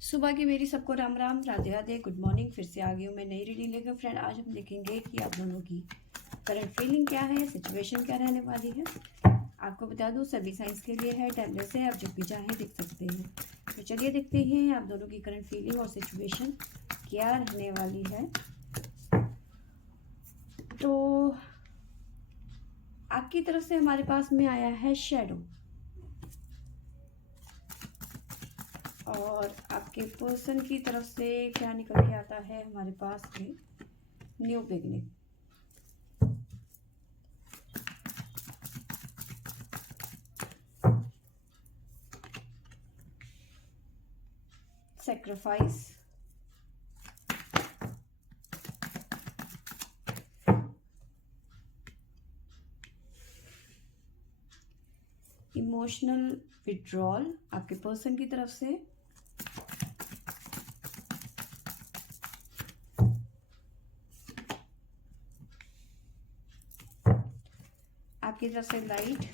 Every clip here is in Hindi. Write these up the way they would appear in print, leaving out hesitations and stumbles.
सुबह की मेरी सबको राम राम, राधे राधे, गुड मॉर्निंग। फिर से आ गई हूँ मैं नई रीडिंग लेकर। फ्रेंड, आज हम देखेंगे कि आप दोनों की करंट फीलिंग क्या है, सिचुएशन क्या रहने वाली है। आपको बता दूँ सभी साइंस के लिए है, टाइमलेस है, आप जब भी चाहें देख सकते हैं। तो चलिए देखते हैं आप दोनों की करंट फीलिंग और सिचुएशन क्या रहने वाली है। तो आपकी तरफ से हमारे पास में आया है शैडो, और आपके पर्सन की तरफ से क्या निकल के आता है हमारे पास में, new beginning. Sacrifice, emotional withdrawal आपके पर्सन की तरफ से, आपकी तरफ से लाइट,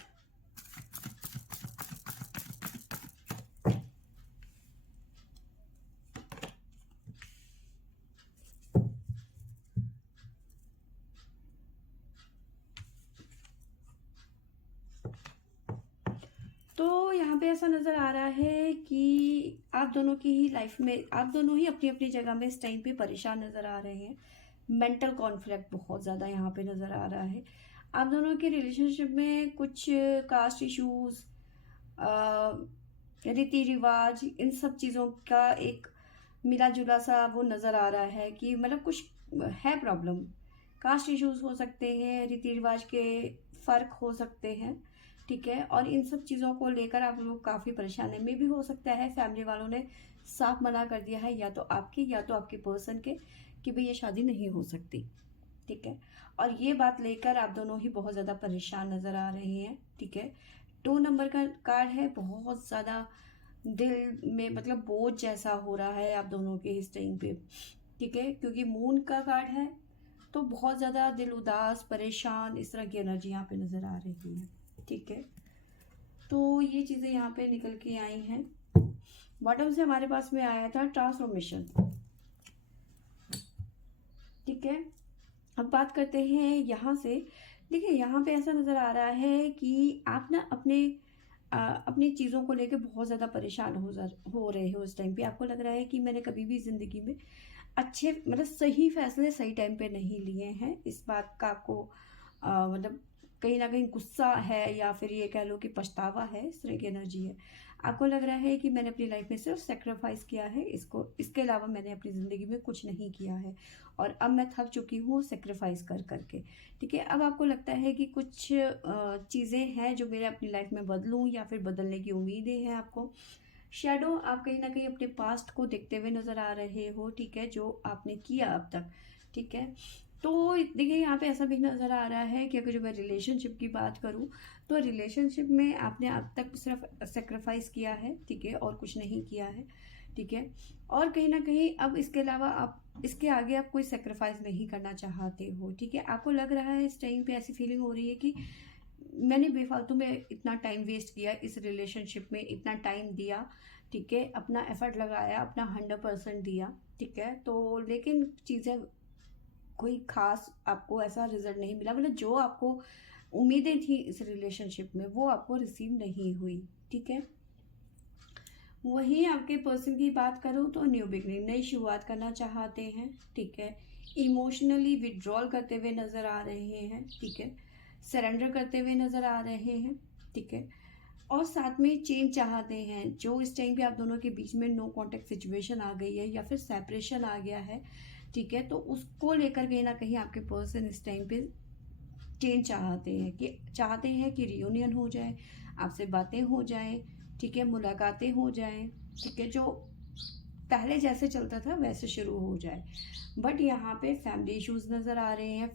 तो यहाँ पे ऐसा नज़र आ रहा है कि आप दोनों की ही लाइफ में, आप दोनों ही अपनी अपनी जगह में इस टाइम पे परेशान नज़र आ रहे हैं। मेंटल कॉन्फ्लिक्ट बहुत ज़्यादा यहाँ पे नज़र आ रहा है। आप दोनों के रिलेशनशिप में कुछ कास्ट इश्यूज, रीति रिवाज, इन सब चीज़ों का एक मिला जुला सा वो नज़र आ रहा है कि मतलब कुछ है प्रॉब्लम। कास्ट इश्यूज हो सकते हैं, रीति रिवाज के फ़र्क हो सकते हैं, ठीक है। और इन सब चीज़ों को लेकर आप लोग काफ़ी परेशानी में भी हो सकता है। फैमिली वालों ने साफ मना कर दिया है, या तो आपकी या तो आपके पर्सन के, कि भाई ये शादी नहीं हो सकती, ठीक है। और ये बात लेकर आप दोनों ही बहुत ज़्यादा परेशान नज़र आ रहे हैं, ठीक है। 2 नंबर का कार्ड है, बहुत ज़्यादा दिल में मतलब बोझ जैसा हो रहा है आप दोनों के इस टाइम पे, ठीक है। क्योंकि मून का कार्ड है, तो बहुत ज़्यादा दिल उदास, परेशान, इस तरह की एनर्जी यहाँ पे नज़र आ रही है, ठीक है। तो ये चीज़ें यहाँ पे निकल के आई हैं। बॉटम से हमारे पास में आया था ट्रांसफॉर्मेशन, ठीक है। अब बात करते हैं यहाँ से। देखिए, यहाँ पे ऐसा नज़र आ रहा है कि आप ना अपनी चीज़ों को लेके बहुत ज़्यादा परेशान हो रहे हो इस टाइम पे। आपको लग रहा है कि मैंने कभी भी ज़िंदगी में अच्छे मतलब सही फैसले सही टाइम पे नहीं लिए हैं। इस बात का आपको मतलब कहीं ना कहीं गुस्सा है, या फिर ये कह लो कि पछतावा है, इस तरह की एनर्जी है। आपको लग रहा है कि मैंने अपनी लाइफ में सिर्फ सेक्रीफाइस किया है, इसके अलावा मैंने अपनी ज़िंदगी में कुछ नहीं किया है, और अब मैं थक चुकी हूँ सेक्रीफाइस कर करके, ठीक है। अब आपको लगता है कि कुछ चीज़ें हैं जो मेरे अपनी लाइफ में बदलूं, या फिर बदलने की उम्मीदें हैं आपको। शैडो, आप कहीं ना कहीं अपने पास्ट को देखते हुए नज़र आ रहे हो, ठीक है, जो आपने किया अब तक, ठीक है। तो देखिए, यहाँ पे ऐसा भी नज़र आ रहा है कि अगर जो मैं रिलेशनशिप की बात करूँ, तो रिलेशनशिप में आपने अब तक सिर्फ सेक्रीफाइस किया है, ठीक है, और कुछ नहीं किया है, ठीक है। और कहीं ना कहीं अब इसके अलावा आप इसके आगे आप कोई सेक्रीफाइस नहीं करना चाहते हो, ठीक है। आपको लग रहा है इस टाइम पे, ऐसी फीलिंग हो रही है कि मैंने बेफालतू में इतना टाइम वेस्ट किया, इस रिलेशनशिप में इतना टाइम दिया, ठीक है, अपना एफर्ट लगाया, अपना 100% दिया, ठीक है। तो लेकिन चीज़ें कोई खास आपको ऐसा रिजल्ट नहीं मिला, मतलब जो आपको उम्मीदें थी इस रिलेशनशिप में वो आपको रिसीव नहीं हुई, ठीक है। वहीं आपके पर्सन की बात करूँ तो न्यू बिगनिंग, नई शुरुआत करना चाहते हैं, ठीक है। इमोशनली विड्रॉल करते हुए नज़र आ रहे हैं, ठीक है। सरेंडर करते हुए नज़र आ रहे हैं, ठीक है। और साथ में चेंज चाहते हैं। जो इस टाइम पे आप दोनों के बीच में नो कांटेक्ट सिचुएशन आ गई है, या फिर सेपरेशन आ गया है, ठीक है, तो उसको लेकर कहीं ना कहीं आपके पर्सन इस टाइम पे चेंज चाहते हैं कि रियूनियन हो जाए, आपसे बातें हो जाएं, ठीक है, मुलाकातें हो जाएं, ठीक है, जो पहले जैसे चलता था वैसे शुरू हो जाए। बट यहाँ पे फैमिली इश्यूज नज़र आ रहे हैं,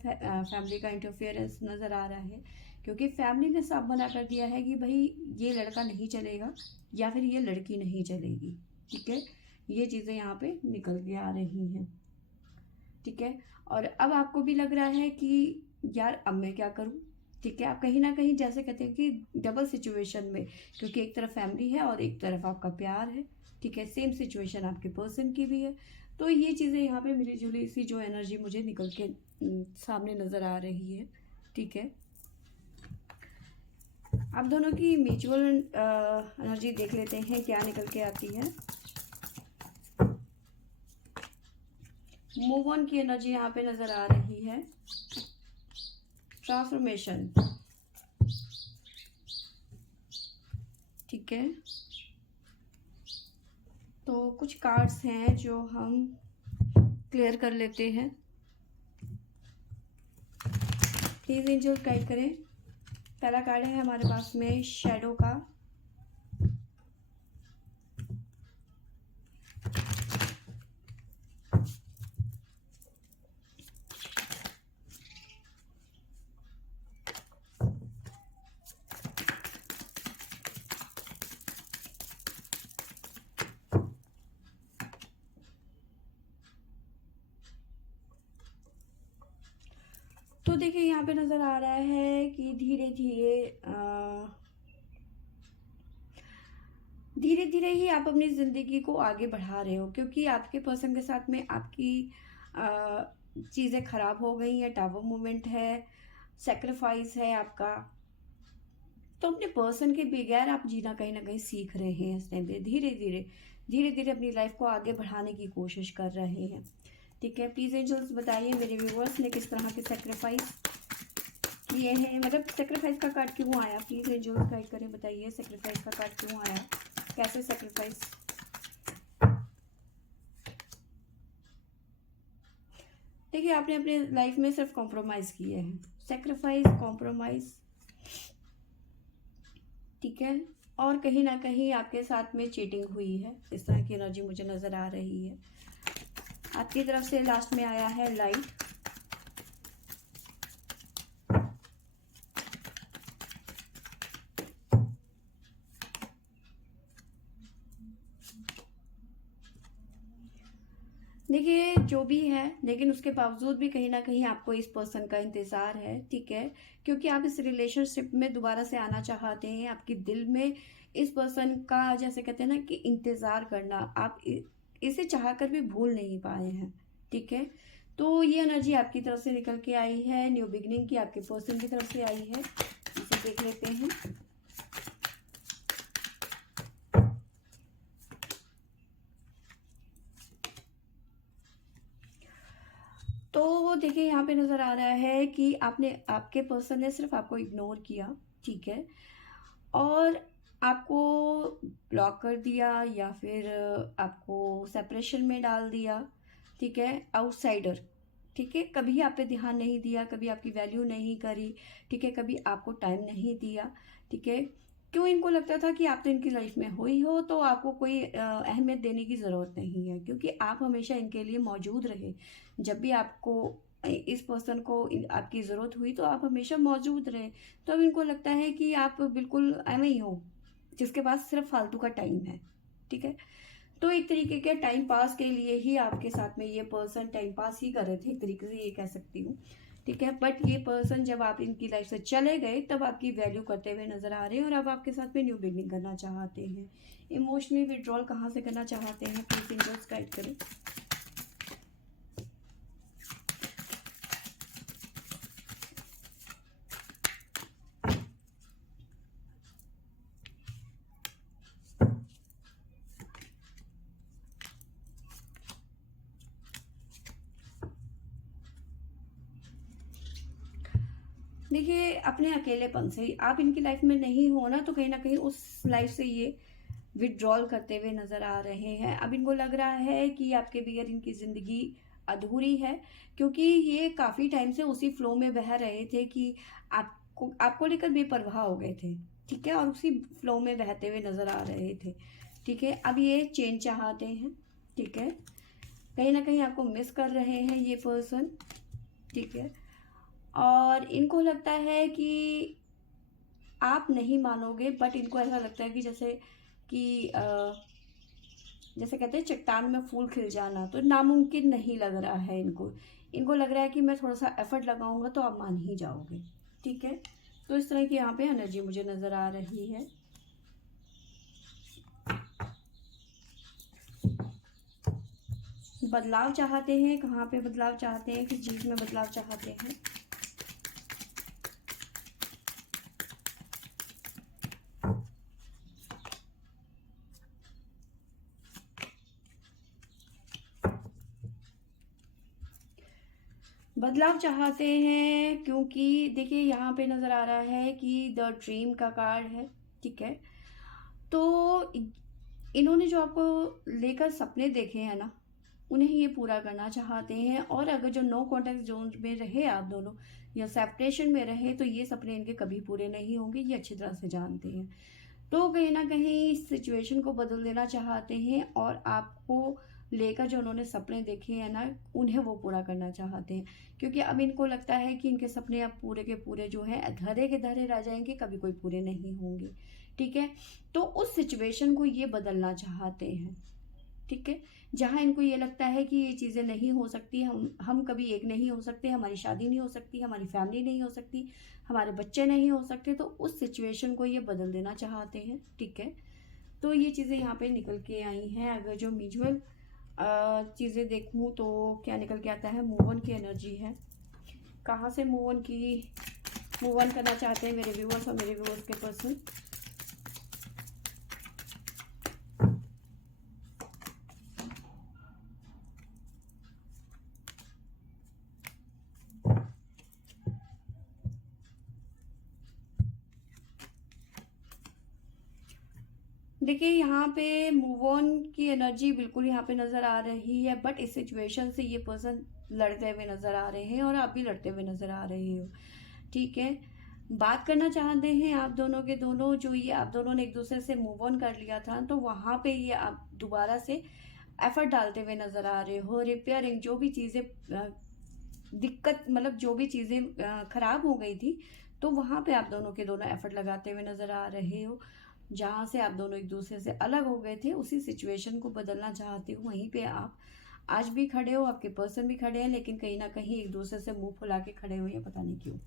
फैमिली का इंटरफेरेंस नज़र आ रहा है, क्योंकि फैमिली ने साफ मना कर दिया है कि भाई ये लड़का नहीं चलेगा, या फिर ये लड़की नहीं चलेगी, ठीक है। ये चीज़ें यहाँ पे निकल के आ रही हैं, ठीक है। और अब आपको भी लग रहा है कि यार अब मैं क्या करूँ, ठीक है। आप कहीं ना कहीं जैसे कहते हैं कि डबल सिचुएशन में, क्योंकि एक तरफ फैमिली है और एक तरफ आपका प्यार है। ठीक है, सेम सिचुएशन आपके पर्सन की भी है। तो ये चीज़ें यहाँ पे मिली जुली सी जो एनर्जी मुझे निकल के सामने नज़र आ रही है। ठीक है, आप दोनों की म्यूचुअल एनर्जी देख लेते हैं क्या निकल के आती है। मूव ऑन की एनर्जी यहाँ पे नज़र आ रही है। ट्रांसफॉर्मेशन, ठीक है। तो कुछ कार्ड्स हैं जो हम क्लियर कर लेते हैं। प्लीज एंजल गाइड करें। पहला कार्ड है हमारे पास में शैडो का। तो देखिए यहाँ पे नज़र आ रहा है कि धीरे धीरे ही आप अपनी ज़िंदगी को आगे बढ़ा रहे हो, क्योंकि आपके पर्सन के साथ में आपकी चीज़ें ख़राब हो गई हैं। टावर मूवमेंट है, सेक्रीफाइस है आपका। तो अपने पर्सन के बगैर आप जीना कहीं ना कहीं सीख रहे हैं इस टाइम पे। धीरे धीरे अपनी लाइफ को आगे बढ़ाने की कोशिश कर रहे हैं। ठीक है, प्लीज़ एंजल्स बताइए मेरे व्यूवर्स ने किस तरह के सेक्रीफाइस किए हैं, मतलब सेक्रीफाइस का कार्ड क्यों आया। प्लीज़ एंजल्स गाइड करें, बताइए सेक्रीफाइस का कार्ड क्यों आया, कैसे सेक्रीफाइस। देखिए आपने अपने लाइफ में सिर्फ कॉम्प्रोमाइज़ किए हैं, सेक्रीफाइस, कॉम्प्रोमाइज़। ठीक है, और कहीं ना कहीं आपके साथ में चीटिंग हुई है, इस तरह की एनर्जी मुझे नज़र आ रही है। आपकी तरफ से लास्ट में आया है लाइट। देखिए जो भी है, लेकिन उसके बावजूद भी कहीं ना कहीं आपको इस पर्सन का इंतज़ार है। ठीक है, क्योंकि आप इस रिलेशनशिप में दोबारा से आना चाहते हैं। आपके दिल में इस पर्सन का, जैसे कहते हैं ना कि इंतज़ार करना, आप इसे चाह कर भी भूल नहीं पाए हैं। ठीक है, तो ये एनर्जी आपकी तरफ से निकल के आई है, न्यू बिगनिंग की आपके पर्सन की तरफ से आई है। इसे देख लेते हैं। तो देखिए यहाँ पे नज़र आ रहा है कि आपके पर्सन ने सिर्फ आपको इग्नोर किया। ठीक है, और आपको ब्लॉक कर दिया या फिर आपको सेपरेशन में डाल दिया। ठीक है, आउटसाइडर। ठीक है, कभी आप पे ध्यान नहीं दिया, कभी आपकी वैल्यू नहीं करी। ठीक है, कभी आपको टाइम नहीं दिया। ठीक है, क्यों इनको लगता था कि आप तो इनकी लाइफ में हो ही हो, तो आपको कोई अहमियत देने की ज़रूरत नहीं है, क्योंकि आप हमेशा इनके लिए मौजूद रहे। जब भी आपको इस पर्सन को आपकी ज़रूरत हुई तो आप हमेशा मौजूद रहे। तो अब इनको लगता है कि आप बिल्कुल ऐਵੇਂ ही हो, जिसके पास सिर्फ फालतू का टाइम है। ठीक है, तो एक तरीके के टाइम पास के लिए ही आपके साथ में ये पर्सन टाइम पास ही कर रहे थे, एक तरीके से ये कह सकती हूँ। ठीक है, बट ये पर्सन जब आप इनकी लाइफ से चले गए तब आपकी वैल्यू करते हुए नजर आ रहे हैं और अब आपके साथ में न्यू बिगनिंग करना चाहते हैं। इमोशनली विड्रॉल कहाँ से करना चाहते हैं, प्लीज एंजल्स गाइड करें। देखिए अपने अकेलेपन से, आप इनकी लाइफ में नहीं हो ना, तो कहीं ना कहीं उस लाइफ से ये विड्रॉल करते हुए नजर आ रहे हैं। अब इनको लग रहा है कि आपके बगैर इनकी जिंदगी अधूरी है, क्योंकि ये काफी टाइम से उसी फ्लो में बह रहे थे कि आपको लेकर बेपरवाह हो गए थे। ठीक है, और उसी फ्लो में बहते हुए नजर आ रहे थे। ठीक है, अब ये चेंज चाहते हैं। ठीक है, कहीं ना कहीं आपको मिस कर रहे हैं ये पर्सन। ठीक है, और इनको लगता है कि आप नहीं मानोगे, बट इनको ऐसा लगता है कि कि जैसे कहते हैं चट्टान में फूल खिल जाना, तो नामुमकिन नहीं लग रहा है इनको। इनको लग रहा है कि मैं थोड़ा सा एफर्ट लगाऊंगा तो आप मान ही जाओगे। ठीक है, तो इस तरह की यहाँ पे एनर्जी मुझे नज़र आ रही है। बदलाव चाहते हैं, कहाँ पे बदलाव चाहते हैं, किस चीज़ में बदलाव चाहते हैं। बदलाव चाहते हैं क्योंकि देखिए यहाँ पे नज़र आ रहा है कि द ड्रीम का कार्ड है, ठीक है। तो इन्होंने जो आपको लेकर सपने देखे हैं ना, उन्हें ये पूरा करना चाहते हैं। और अगर जो नो कॉन्टैक्ट जोन में रहे आप दोनों या सेपरेशन में रहे, तो ये सपने इनके कभी पूरे नहीं होंगे, ये अच्छी तरह से जानते हैं। तो कहीं ना कहीं इस सिचुएशन को बदल देना चाहते हैं और आपको लेकर जो उन्होंने सपने देखे हैं ना, उन्हें वो पूरा करना चाहते हैं। क्योंकि अब इनको लगता है कि इनके सपने अब पूरे के पूरे जो हैं धरे के धरे रह जाएंगे, कभी कोई पूरे नहीं होंगे, ठीक है। तो उस सिचुएशन को ये बदलना चाहते हैं, ठीक है। जहाँ इनको ये लगता है कि ये चीज़ें नहीं हो सकती, हम कभी एक नहीं हो सकते, हमारी शादी नहीं हो सकती, हमारी फैमिली नहीं हो सकती, हमारे बच्चे नहीं हो सकते, तो उस सिचुएशन को ये बदल देना चाहते हैं, ठीक है। तो ये चीज़ें यहाँ पे निकल के आई हैं। अगर जो म्यूचुअल चीज़ें देखूँ तो क्या निकल के आता है, मूव ऑन की एनर्जी है। कहाँ से मूव ऑन करना चाहते हैं मेरे व्यूअर्स और मेरे व्यूअर्स के पर्सन। देखिए यहाँ पे मूव ऑन की एनर्जी बिल्कुल यहाँ पे नज़र आ रही है, बट इस सिचुएशन से ये पर्सन लड़ते हुए नज़र आ रहे हैं और आप भी लड़ते हुए नज़र आ रहे हो, ठीक है। बात करना चाहते हैं आप दोनों के दोनों, जो ये आप दोनों ने एक दूसरे से मूव ऑन कर लिया था, तो वहाँ पे ये आप दोबारा से एफर्ट डालते हुए नज़र आ रहे हो। रिपेयरिंग जो भी चीज़ें दिक्कत, मतलब जो भी चीज़ें ख़राब हो गई थी, तो वहाँ पे आप दोनों के दोनों एफर्ट लगाते हुए नज़र आ रहे हो। जहाँ से आप दोनों एक दूसरे से अलग हो गए थे, उसी सिचुएशन को बदलना चाहते हो, वहीं पे आप आज भी खड़े हो, आपके पर्सन भी खड़े हैं, लेकिन कहीं ना कहीं एक दूसरे से मुंह फुला के खड़े हुए हैं, पता नहीं क्यों।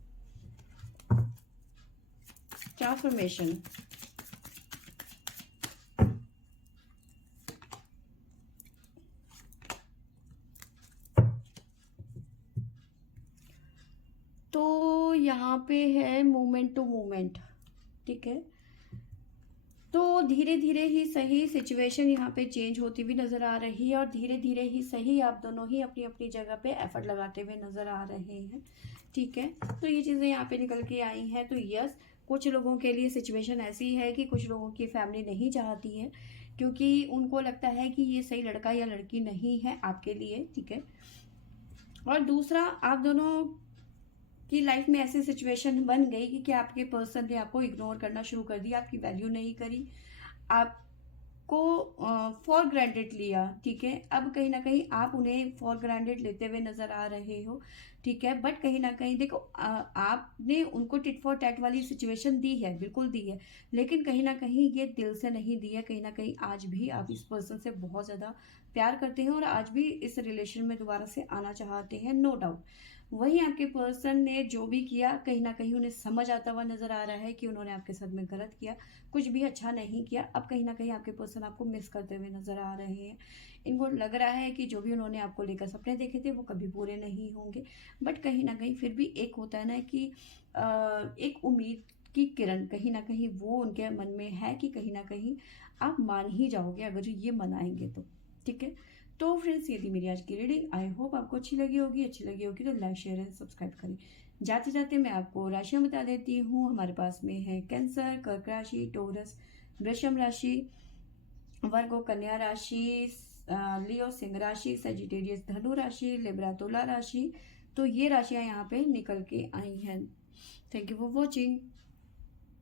ट्रांसफॉर्मेशन, तो यहाँ पे है मूवमेंट टू मूवमेंट, ठीक है। तो धीरे धीरे ही सही सिचुएशन यहाँ पे चेंज होती हुई नज़र आ रही है और धीरे धीरे ही सही आप दोनों ही अपनी अपनी जगह पे एफर्ट लगाते हुए नज़र आ रहे हैं, ठीक है। तो ये चीज़ें यहाँ पे निकल के आई हैं। तो यस, कुछ लोगों के लिए सिचुएशन ऐसी है कि कुछ लोगों की फैमिली नहीं चाहती है, क्योंकि उनको लगता है कि ये सही लड़का या लड़की नहीं है आपके लिए, ठीक है। और दूसरा, आप दोनों की लाइफ में ऐसी सिचुएशन बन गई कि आपके पर्सन ने आपको इग्नोर करना शुरू कर दिया, आपकी वैल्यू नहीं करी, आपको फॉर ग्रांटेड लिया, ठीक है। अब कहीं ना कहीं आप उन्हें फॉर ग्रांटेड लेते हुए नज़र आ रहे हो, ठीक है। बट कहीं ना कहीं देखो, आपने उनको टिट फॉर टैट वाली सिचुएशन दी है, बिल्कुल दी है, लेकिन कहीं ना कहीं ये दिल से नहीं दी है। कहीं ना कहीं आज भी आप इस पर्सन से बहुत ज़्यादा प्यार करते हैं और आज भी इस रिलेशन में दोबारा से आना चाहते हैं, नो डाउट। वहीं आपके पर्सन ने जो भी किया, कहीं ना कहीं उन्हें समझ आता हुआ नजर आ रहा है कि उन्होंने आपके साथ में गलत किया, कुछ भी अच्छा नहीं किया। अब कहीं ना कहीं आपके पर्सन आपको मिस करते हुए नजर आ रहे हैं। इनको लग रहा है कि जो भी उन्होंने आपको लेकर सपने देखे थे वो कभी पूरे नहीं होंगे, बट कहीं ना कहीं फिर भी एक होता है ना कि एक उम्मीद की किरण कहीं ना कहीं वो उनके मन में है कि कहीं ना कहीं आप मान ही जाओगे अगर ये मनाएंगे तो, ठीक है। तो फ्रेंड्स, ये थी मेरी आज की रीडिंग। आई होप आपको अच्छी लगी होगी। अच्छी लगी होगी तो लाइक शेयर एंड सब्सक्राइब करें। जाते जाते मैं आपको राशियां बता देती हूँ। हमारे पास में है कैंसर, कर्क राशि, टोरस, वृषभ राशि, वर्गो कन्या राशि, लियो सिंह राशि, सेजिटेरियस धनु राशि, लिब्रा तुला राशि। तो ये राशियां यहाँ पे निकल के आई हैं। Thank you for watching.